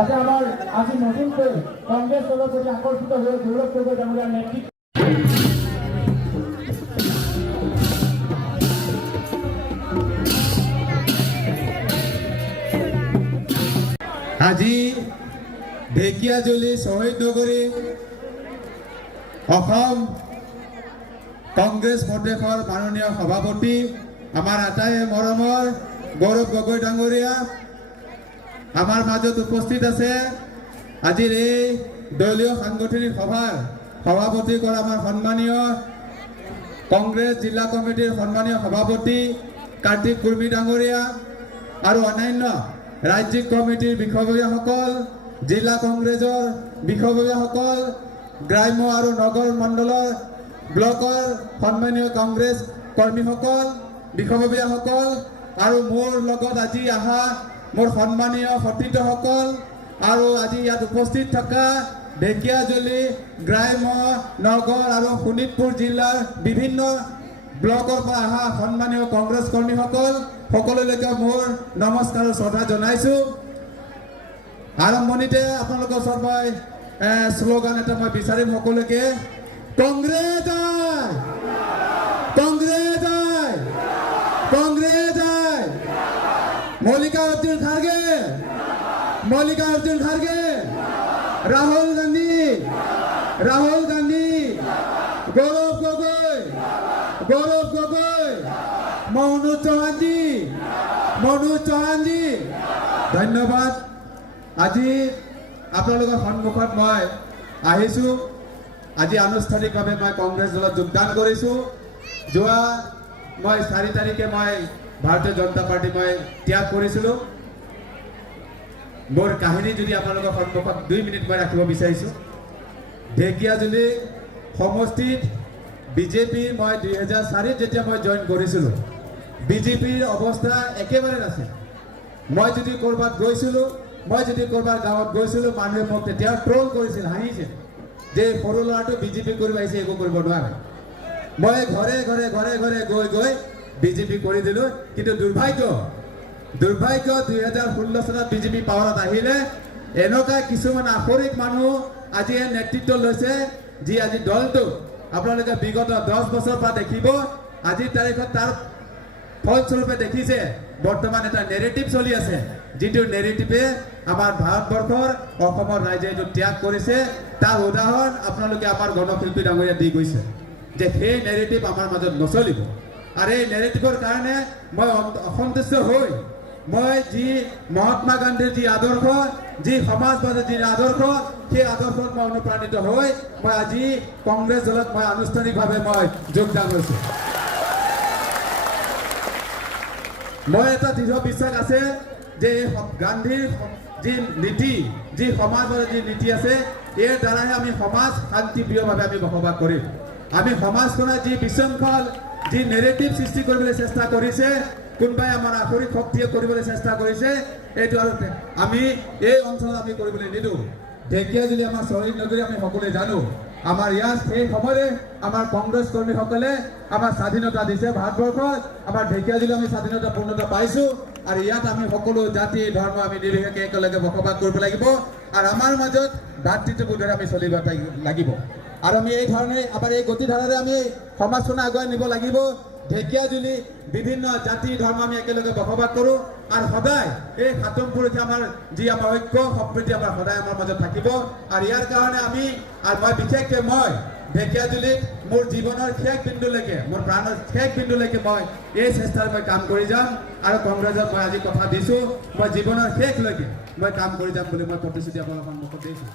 যাতে আমাৰ আজি নতুনকৈ কংগ্ৰেস দলেৰ প্ৰতি আকৰ্ষিত হয়ে গৌৰব গগৈ ডাঙৰীয়াৰ নেতৃত্ব আজি ঢেকিয়াজুলি শহীদ নগৰী কংগ্ৰেস প্ৰদেশৰ মাননীয় সভাপতি আমাৰ আটাই মৰমৰ গৌৰৱ গগৈ ডাঙৰীয়া আমাৰ মাজত উপস্থিত আছে। আজিৰ এই দলীয় সাংগঠনিক সভাৰ সভাপতি কৰা আমাৰ সন্মানীয় কংগ্ৰেস জিলা কমিটিৰ সন্মানীয় সভাপতি কাৰ্তিক কুৰ্মী ডাঙৰীয়া আৰু অন্যান্য ৰাজ্যিক কমিটিৰ বিষয়ববীয়াসকল, জিলা কংগ্ৰেছৰ বিষয়ববীয়াসকল, গ্ৰাম্য আৰু নগৰ মণ্ডলৰ ব্লকৰ সন্মানীয় কংগ্ৰেছ কৰ্মীসকল, বিষয়ববীয়াসকল আৰু মোৰ লগত আজি অহা মোৰ সন্মানীয় সতীৰ্থসকল আৰু আজি ইয়াত উপস্থিত থকা ঢেকিয়াজুলি গ্ৰাম্য নগৰ আৰু শোণিতপুৰ জিলাৰ বিভিন্ন ব্লকৰ পৰা অহা সন্মানীয় কংগ্ৰেছ কৰ্মীসকল সকলোলৈকে মোৰ নমস্কাৰ আৰু শ্ৰদ্ধা জনাইছো। আৰম্ভণিতে আপোনালোকৰ ওচৰত মই শ্লোগান এটা মই বিচাৰিম সকলোকে, কংগ্ৰেছ আই, কংগ্ৰেছ আই, কংগ্ৰেছ আই, মল্লিকাৰ্জুন খাৰ্গে, মল্লিকাৰ্জুন খাৰ্গে, ৰাহুল গান্ধী, ৰাহুল গান্ধী, গৌৰৱ গগৈ, গৌৰৱ গগৈ, মনোজ চৌহানজী, মনোজ চৌহানজী, ধন্যবাদ। আজি আপোনালোকৰ সন্মুখত মই আহিছোঁ। আজি আনুষ্ঠানিকভাৱে মই কংগ্ৰেছ দলত যোগদান কৰিছোঁ। যোৱা মই 4 তাৰিখে মই ভাৰতীয় জনতা পাৰ্টি মই ত্যাগ কৰিছিলোঁ। মোৰ কাহিনী যদি আপোনালোকৰ সন্মুখত 2 মিনিট মই ৰাখিব বিচাৰিছোঁ। ঢেকিয়াজুলি সমষ্টিত বিজেপি মই 2004 যেতিয়া মই জইন কৰিছিলোঁ, বিজেপিৰ অৱস্থা একেবাৰে নাছিল। মই যদি ক'ৰবাত গৈছিলোঁ, মই যদি ক'ৰবাৰ গাঁৱত গৈছিলোঁ, মানুহে মোক তেতিয়া ট্ৰল কৰিছিল, হাঁহিছিল যে সৰু ল'ৰাটো বিজেপি কৰিব আহিছে, একো কৰিব নোৱাৰে। মই ঘৰে ঘৰে ঘৰে ঘৰে গৈ গৈ বিজেপি কৰি দিলোঁ। কিন্তু দুৰ্ভাগ্য 2016 চনত বিজেপি পাৱাৰত আহিলে এনেকুৱা কিছুমান আখৰিক মানুহ আজি নেতৃত্ব লৈছে, যি আজি দলটো আপোনালোকে বিগত 10 বছৰৰ পৰা দেখিব। আজিৰ তাৰিখত তাৰ ফলস্বৰূপে দেখিছে বৰ্তমান এটা নেৰেটিভ চলি আছে, যিটো নেৰেটিভে আমাৰ ভাৰতবৰ্ষৰ অসমৰ ৰাইজে এইটো ত্যাগ কৰিছে। তাৰ উদাহৰণ আপোনালোকে আমাৰ গণশিল্পী ডাঙৰীয়া দি গৈছে যে সেই নেৰেটিভ আমাৰ মাজত নচলিব। আৰু এই নেৰেটিভৰ কাৰণে মই অসন্তুষ্ট হৈ মই যি মহাত্মা গান্ধীৰ যি আদৰ্শ, যি সমাজবাদীৰ যি আদৰ্শ, সেই আদৰ্শত মই অনুপ্ৰাণিত হৈ মই আজি কংগ্ৰেছ দলত মই আনুষ্ঠানিকভাৱে মই যোগদান হৈছোঁ। মই এটা দৃঢ় বিশ্বাস আছে যে গান্ধীৰ যি নীতি, যি সমাজবাদৰ যি নীতি আছে, ইয়াৰ দ্বাৰাহে আমি সমাজ শান্তিপ্ৰিয়ভাৱে আমি বসবাস কৰিম। আমি সমাজখনৰ যি বিশৃংখল, যি নেৰেটিভ সৃষ্টি কৰিবলৈ চেষ্টা কৰিছে, কোনোবাই আমাৰ আখৰিক শক্তিয়ে কৰিবলৈ চেষ্টা কৰিছে, এইটো আৰু আমি এই অঞ্চলত আমি কৰিবলৈ নিদিওঁ। ঢেকিয়াজুলি আমাৰ শহীদ নগৰী, আমি সকলোৱে জানো। আমাৰ ইয়াত সেই সময়তে আমাৰ কংগ্ৰেছ কৰ্মীসকলে আমাৰ স্বাধীনতা দিছে ভাৰতবৰ্ষত। আমাৰ ঢেকিয়াজুলি আমি স্বাধীনতা পূৰ্ণতা পাইছোঁ। আৰু ইয়াত আমি সকলো জাতি ধৰ্ম আমি নিৰ্বিশেষে একেলগে বসবাস কৰিব লাগিব। আৰু আমাৰ মাজত ভাতৃত্ববোধেৰে আমি চলিব লাগিব। আৰু আমি এই ধৰণে আমাৰ এই গতিধাৰাৰে আমি সমাজখন আগুৱাই নিব লাগিব। ঢেকিয়াজুলি বিভিন্ন জাতি ধৰ্ম আমি একেলগে বসবাস কৰোঁ। আৰু সদায় এই সাতম পুৰুষে আমাৰ যি আমাৰ ঐক্য সম্প্ৰীতি আমাৰ সদায় আমাৰ মাজত থাকিব। আৰু ইয়াৰ কাৰণে আমি আৰু মই বিশেষকৈ মই ঢেকিয়াজুলিত মোৰ জীৱনৰ শেষ বিন্দুলৈকে, মোৰ প্ৰাণৰ শেষ বিন্দুলৈকে মই এই চেষ্টাৰে মই কাম কৰি যাম। আৰু কংগ্ৰেছক মই আজি কথা দিছোঁ, মই জীৱনৰ শেষলৈকে মই কাম কৰি যাম বুলি মই প্ৰতিশ্ৰুতি আপোনালোকৰ সন্মুখত দিছোঁ।